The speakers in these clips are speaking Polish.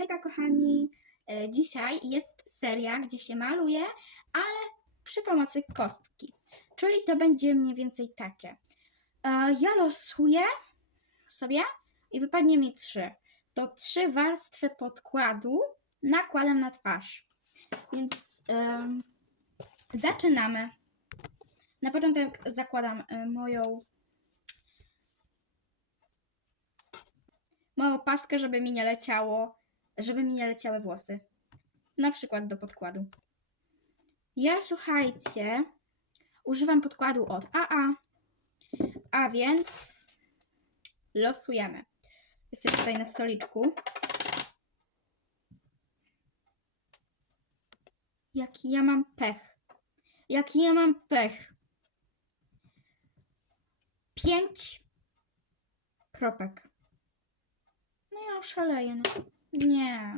Hejka kochani, E, dzisiaj jest seria, gdzie się maluje, ale przy pomocy kostki. Czyli to będzie mniej więcej takie. E, Ja losuję sobie i wypadnie mi trzy. To trzy warstwy podkładu nakładam na twarz. Więc em, zaczynamy. Na początek zakładam e, moją moją paskę, żeby mi nie leciało, żeby mi nie leciały włosy. Na przykład do podkładu. Ja słuchajcie, używam podkładu od AA, a więc losujemy. Jest tutaj na stoliczku. Jaki ja mam pech. Jaki ja mam pech. Pięć kropek. No ja szaleję. No. Nie.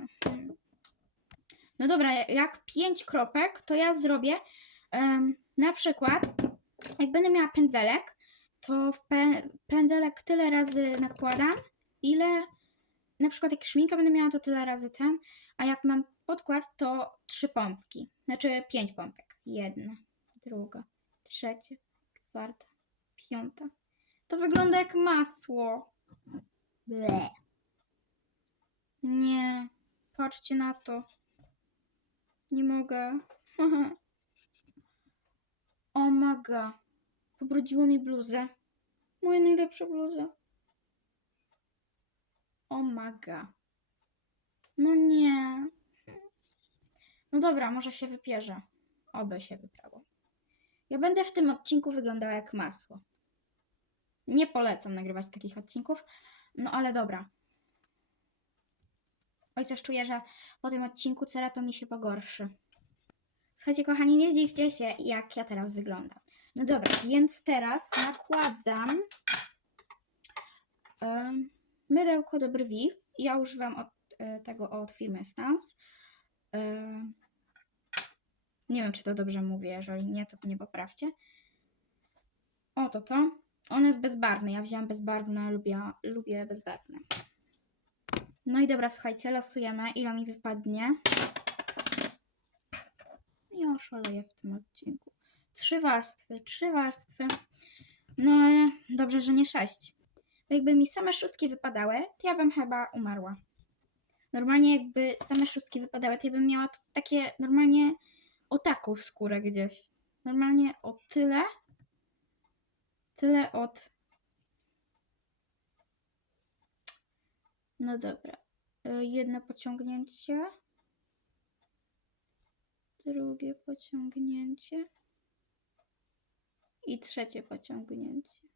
No dobra, jak pięć kropek, to ja zrobię em, na przykład, jak będę miała pędzelek, to w pę- pędzelek tyle razy nakładam, ile na przykład jak szminkę będę miała, to tyle razy ten, a jak mam podkład, to trzy pompki. Znaczy pięć pompek. Jedna, druga, trzecia, czwarta, piąta. To wygląda jak masło. Ble. Nie, patrzcie na to. Nie mogę. o maga. Pobrudziło mi bluzę. Moja najlepsza bluza. O maga. No nie. No dobra, może się wypierze. Oby się wyprało. Ja będę w tym odcinku wyglądała jak masło. Nie polecam nagrywać takich odcinków, no ale dobra. Coś czuję, że po tym odcinku cera to mi się pogorszy. Słuchajcie, kochani, nie dziwcie się, jak ja teraz wyglądam. No dobra, więc teraz nakładam em, mydełko do brwi. Ja używam od, e, tego od firmy Stance. Em, nie wiem, czy to dobrze mówię, jeżeli nie, to nie poprawcie. Oto to. Ono jest bezbarwne. Ja wzięłam bezbarwne, lubię, lubię bezbarwne. No i dobra, słuchajcie, losujemy, ile mi wypadnie. Ja oszaleję w tym odcinku. Trzy warstwy, trzy warstwy. No, ale dobrze, że nie sześć. Bo jakby mi same szóstki wypadały, to ja bym chyba umarła. Normalnie jakby same szóstki wypadały, to ja bym miała takie normalnie o taką skórę gdzieś. Normalnie o tyle. Tyle od No dobra. Y, Jedno pociągnięcie. Drugie pociągnięcie. I trzecie pociągnięcie.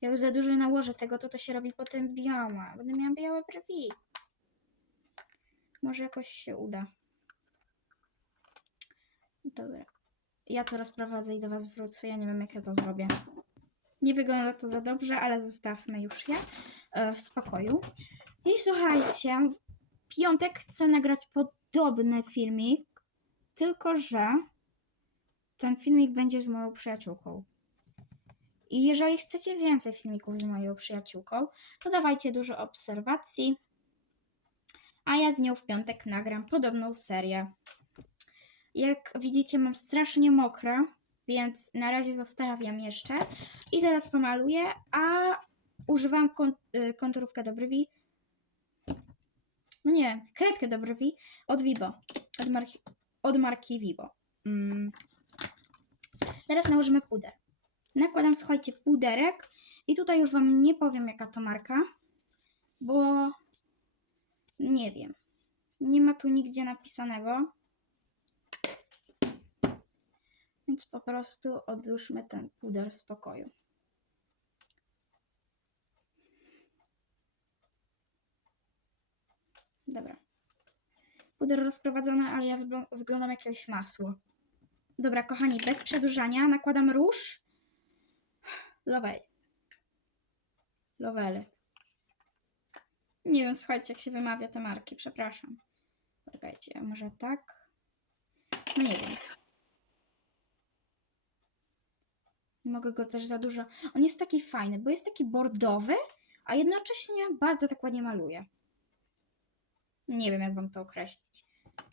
Jak za dużo nałożę tego, to to się robi potem biała. Będę miała białe brwi. Może jakoś się uda. Dobra. Ja to rozprowadzę i do Was wrócę. Ja nie wiem, jak ja to zrobię. Nie wygląda to za dobrze, ale zostawmy już je e, w spokoju. I słuchajcie, w piątek chcę nagrać podobny filmik, tylko że ten filmik będzie z moją przyjaciółką. I jeżeli chcecie więcej filmików z moją przyjaciółką, to dawajcie dużo obserwacji, a ja z nią w piątek nagram podobną serię. Jak widzicie, mam strasznie mokre, więc na razie zostawiam jeszcze i zaraz pomaluję, a używam y, konturówkę do brwi. No nie, kredkę do brwi od Vibo. Od marki, od marki Vibo. Mm. Teraz nałożymy puder. Nakładam, słuchajcie, puderek i tutaj już Wam nie powiem, jaka to marka, bo nie wiem. Nie ma tu nigdzie napisanego. Więc po prostu odłóżmy ten puder w spokoju. Dobra. Puder rozprowadzony, ale ja wygl- wyglądam jak jakieś masło. Dobra, kochani, bez przedłużania nakładam róż. Lowel. Lowele. Nie wiem, słuchajcie, jak się wymawia te marki, przepraszam. Czekajcie, może tak? No nie wiem. Nie mogę go też za dużo. On jest taki fajny, bo jest taki bordowy, a jednocześnie bardzo tak ładnie maluje. Nie wiem, jak wam to określić.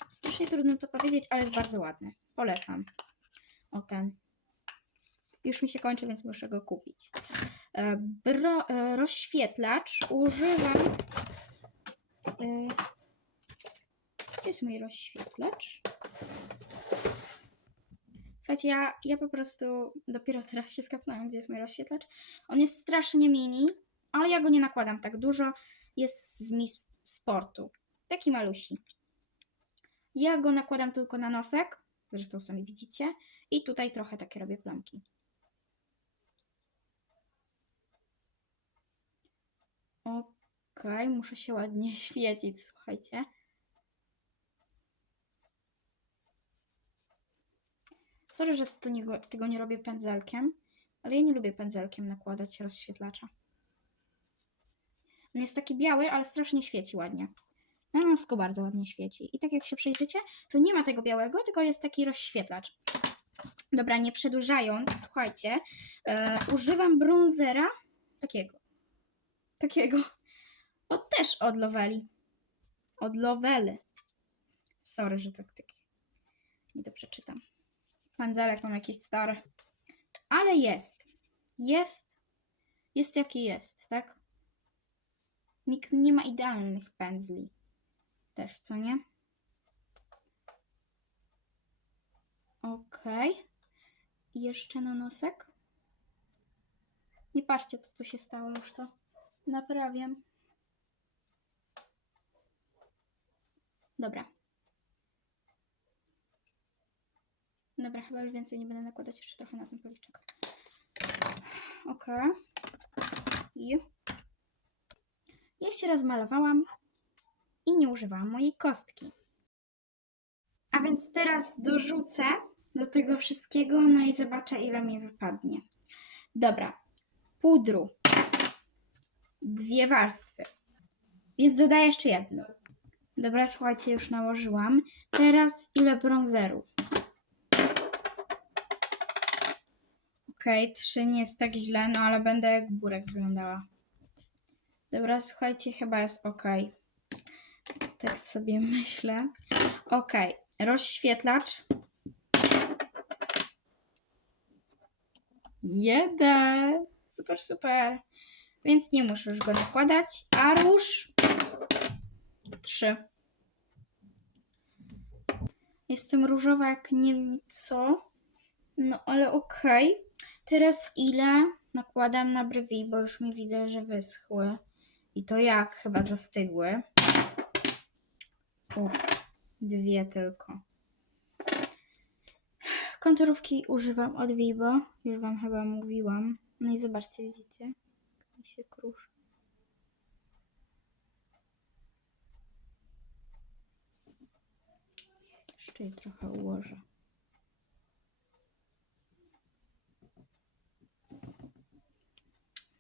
Strasznie trudno to powiedzieć, ale jest bardzo ładny. Polecam. O ten. Już mi się kończy, więc muszę go kupić. E, Bro, e, rozświetlacz używam. E, gdzie jest mój rozświetlacz? Słuchajcie, ja, ja po prostu dopiero teraz się skapnąłem, gdzie jest mój rozświetlacz. On jest strasznie mini, ale ja go nie nakładam tak dużo. Jest z Miss Sportu. Taki malusi. Ja go nakładam tylko na nosek, zresztą sami widzicie. I tutaj trochę takie robię plamki. Okej, muszę się ładnie świecić, słuchajcie. Sorry, że to nie, tego nie robię pędzelkiem, ale ja nie lubię pędzelkiem nakładać rozświetlacza. On jest taki biały, ale strasznie świeci ładnie. Na nosku bardzo ładnie świeci. I tak jak się przejrzycie, to nie ma tego białego, tylko jest taki rozświetlacz. Dobra, nie przedłużając, słuchajcie, e, używam bronzera takiego. Takiego. O, też od Loveli. Od Lovely. Sorry, że tak, tak nie to przeczytam. Pędzelek mam jakiś stary. Ale jest. Jest. Jest jaki jest, tak? Nikt nie ma idealnych pędzli. Też, co nie? Okej. I jeszcze na nosek. Nie patrzcie, co tu się stało już to. Naprawiam. Dobra. Dobra, chyba już więcej nie będę nakładać jeszcze trochę na ten policzek. Okej. I ja się rozmalowałam i nie używałam mojej kostki. A więc teraz dorzucę do tego wszystkiego, no i zobaczę ile mi wypadnie. Dobra, pudru. Dwie warstwy. Więc dodaję jeszcze jedną. Dobra, słuchajcie, już nałożyłam. Teraz ile bronzeru? Okej, okay, trzy nie jest tak źle, no ale będę jak burek wyglądała. Dobra, słuchajcie, chyba jest ok. Tak sobie myślę. Ok, rozświetlacz. Jeden. Super, super. Więc nie muszę już go nakładać. A róż. Trzy. Jestem różowa jak nie wiem co. No ale okej. Okay. Teraz ile nakładam na brwi, bo już mi widzę, że wyschły. I to jak chyba zastygły. Uff, dwie tylko. Konturówki używam od Vibo. Już Wam chyba mówiłam. No i zobaczcie, widzicie? Jak mi się kruszy. Jeszcze je trochę ułożę.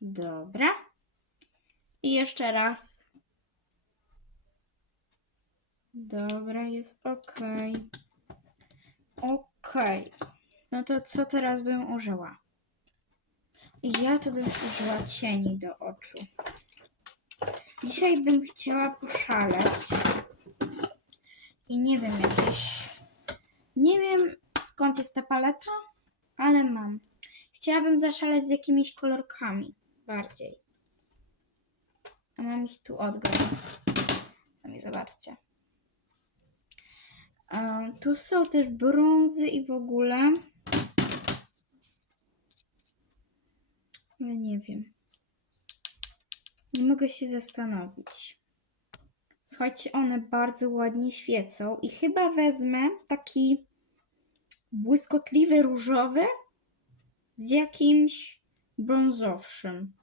Dobra. I jeszcze raz. Dobra, jest ok. Ok. No to co teraz bym użyła? Ja to bym użyła cieni do oczu. Dzisiaj bym chciała poszaleć. I nie wiem, jakieś. Nie wiem skąd jest ta paleta, ale mam. Chciałabym zaszaleć z jakimiś kolorkami bardziej. A mam ich tu odgłos. Sami zobaczcie. Um, tu są też brązy i w ogóle. Ale nie wiem. Nie mogę się zastanowić. Słuchajcie, one bardzo ładnie świecą i chyba wezmę taki błyskotliwy różowy z jakimś brązowszym.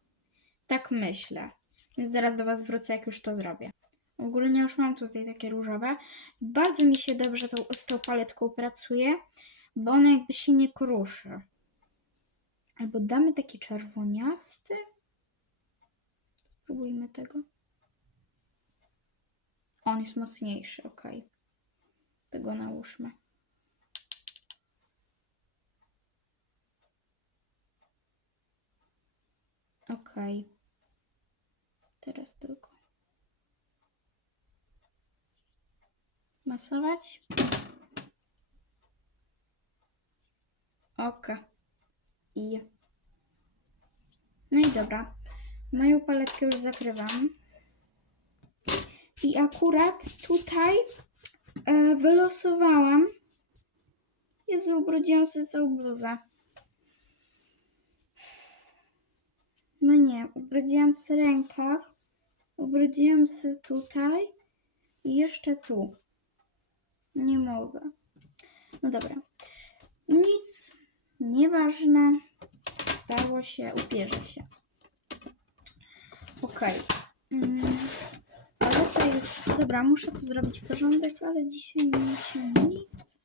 Tak myślę. Więc zaraz do Was wrócę, jak już to zrobię. Ogólnie już mam tutaj takie różowe. Bardzo mi się dobrze tą, z tą paletką pracuje, bo ona jakby się nie kruszy. Albo damy taki czerwoniasty. Spróbujmy tego. On jest mocniejszy, ok. Tego nałóżmy. Ok. Teraz tylko. Masować. Oka. I. No i dobra. Moją paletkę już zakrywam. I akurat tutaj e, wylosowałam. Jezu, ubrudziłam sobie całą bluzę. No nie, ubrudziłam sobie rękaw. Ubrudziłam sobie tutaj. I jeszcze tu. Nie mogę. No dobra. Nic. Nieważne. Stało się. Ubierze się. Okej. Mm, ale to już... Dobra, muszę tu zrobić porządek, ale dzisiaj nie się nic.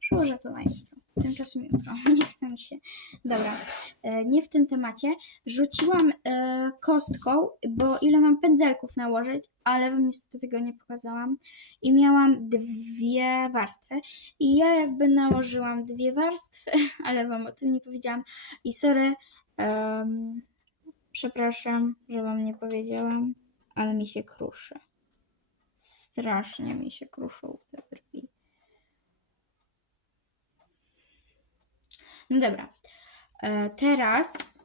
Przełożę to na jutro. Tymczasem jutro. Nie chcę mi się. Dobra. E, nie w tym temacie. Rzuciłam e, kostką, bo ile mam pędzelków nałożyć, ale wam niestety tego nie pokazałam. I miałam dwie warstwy. I ja jakby nałożyłam dwie warstwy, ale wam o tym nie powiedziałam. I sorry, przepraszam, że wam nie powiedziałam, ale mi się kruszy. Strasznie mi się kruszą te brwi. No dobra. E, teraz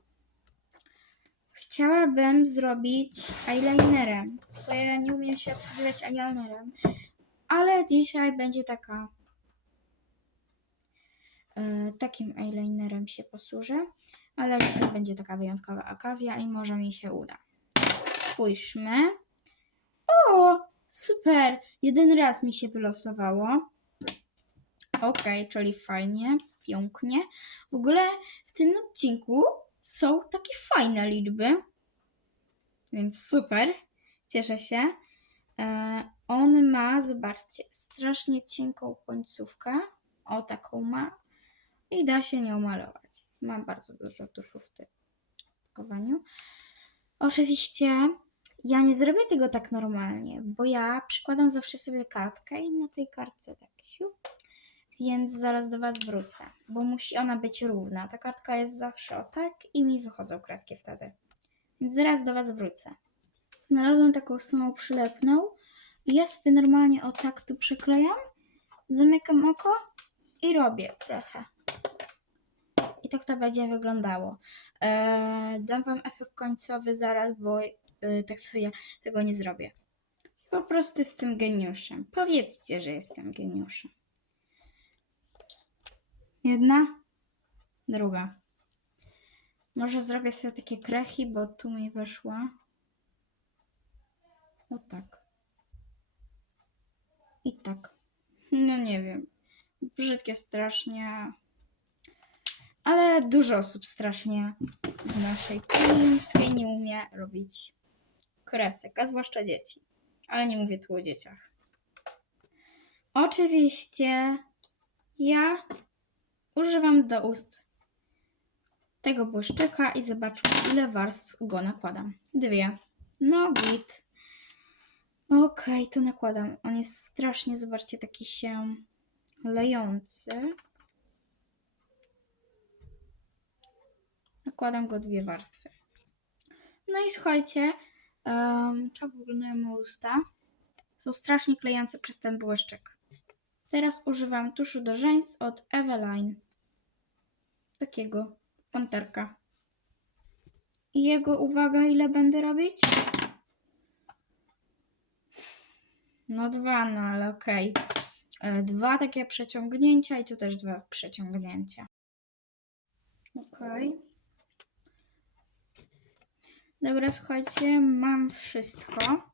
chciałabym zrobić eyelinerem. Tylko ja nie umiem się obsługiwać eyelinerem. Ale dzisiaj będzie taka. E, takim eyelinerem się posłużę. Ale dzisiaj będzie taka wyjątkowa okazja i może mi się uda. Spójrzmy. O, super! Jeden raz mi się wylosowało. Okej, czyli fajnie, pięknie. W ogóle w tym odcinku są takie fajne liczby. Więc super. Cieszę się. E, on ma, zobaczcie, strasznie cienką końcówkę. O, taką ma. I da się nią malować. Ma bardzo dużo tuszu w tym pakowaniu. Oczywiście ja nie zrobię tego tak normalnie, bo ja przykładam zawsze sobie kartkę i na tej kartce tak siup, więc zaraz do Was wrócę, bo musi ona być równa. Ta kartka jest zawsze o tak i mi wychodzą kreski wtedy. Więc zaraz do Was wrócę. Znalazłam taką samą przylepną i ja sobie normalnie o tak tu przyklejam, zamykam oko i robię trochę. I tak to będzie wyglądało. Eee, dam Wam efekt końcowy zaraz, bo e, tak to ja tego nie zrobię. Po prostu jestem geniuszem. Powiedzcie, że jestem geniuszem. Jedna, druga. Może zrobię sobie takie krechy, bo tu mi weszła. O tak. I tak. No nie wiem. Brzydkie strasznie. Ale dużo osób strasznie w naszej ziemskiej nie umie robić kresek, a zwłaszcza dzieci. Ale nie mówię tu o dzieciach. Oczywiście ja używam do ust tego błyszczyka i zobaczmy ile warstw go nakładam. Dwie. No git. Okej, to nakładam. On jest strasznie, zobaczcie, taki się lejący. Nakładam go dwie warstwy. No i słuchajcie, um, tak wyglądają moje usta. Są strasznie klejące przez ten błyszczyk. Teraz używam tuszu do rzęs od Eveline. Takiego panterka. I jego, uwaga, ile będę robić? No dwa, no ale okej. E, Dwa takie przeciągnięcia i tu też dwa przeciągnięcia. Okej. Dobra, słuchajcie, mam wszystko.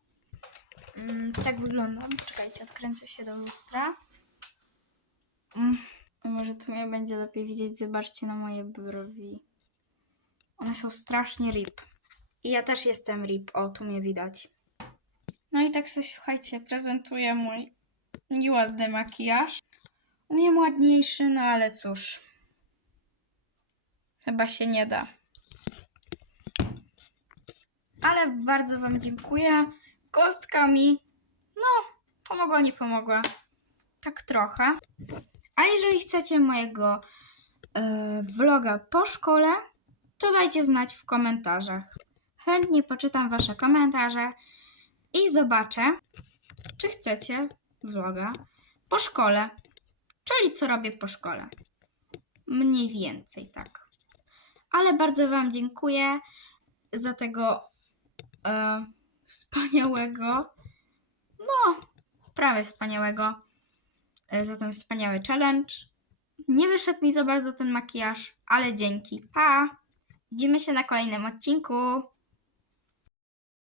Mm, tak wyglądam. Czekajcie, odkręcę się do lustra. Mm, może tu mnie będzie lepiej widzieć. Zobaczcie na moje brwi. One są strasznie rip. I ja też jestem rip. O, tu mnie widać. No i tak sobie, słuchajcie, prezentuję mój nieładny makijaż. Umiem ładniejszy, no ale cóż. Chyba się nie da. Ale bardzo Wam dziękuję. Kostka mi, no, pomogła, nie pomogła. Tak trochę. A jeżeli chcecie mojego e, vloga po szkole, to dajcie znać w komentarzach. Chętnie poczytam Wasze komentarze i zobaczę, czy chcecie vloga po szkole. Czyli co robię po szkole. Mniej więcej tak. Ale bardzo Wam dziękuję za tego e, wspaniałego, no, prawie wspaniałego, za ten wspaniały challenge. Nie wyszedł mi za bardzo ten makijaż, ale dzięki. Pa! Widzimy się na kolejnym odcinku.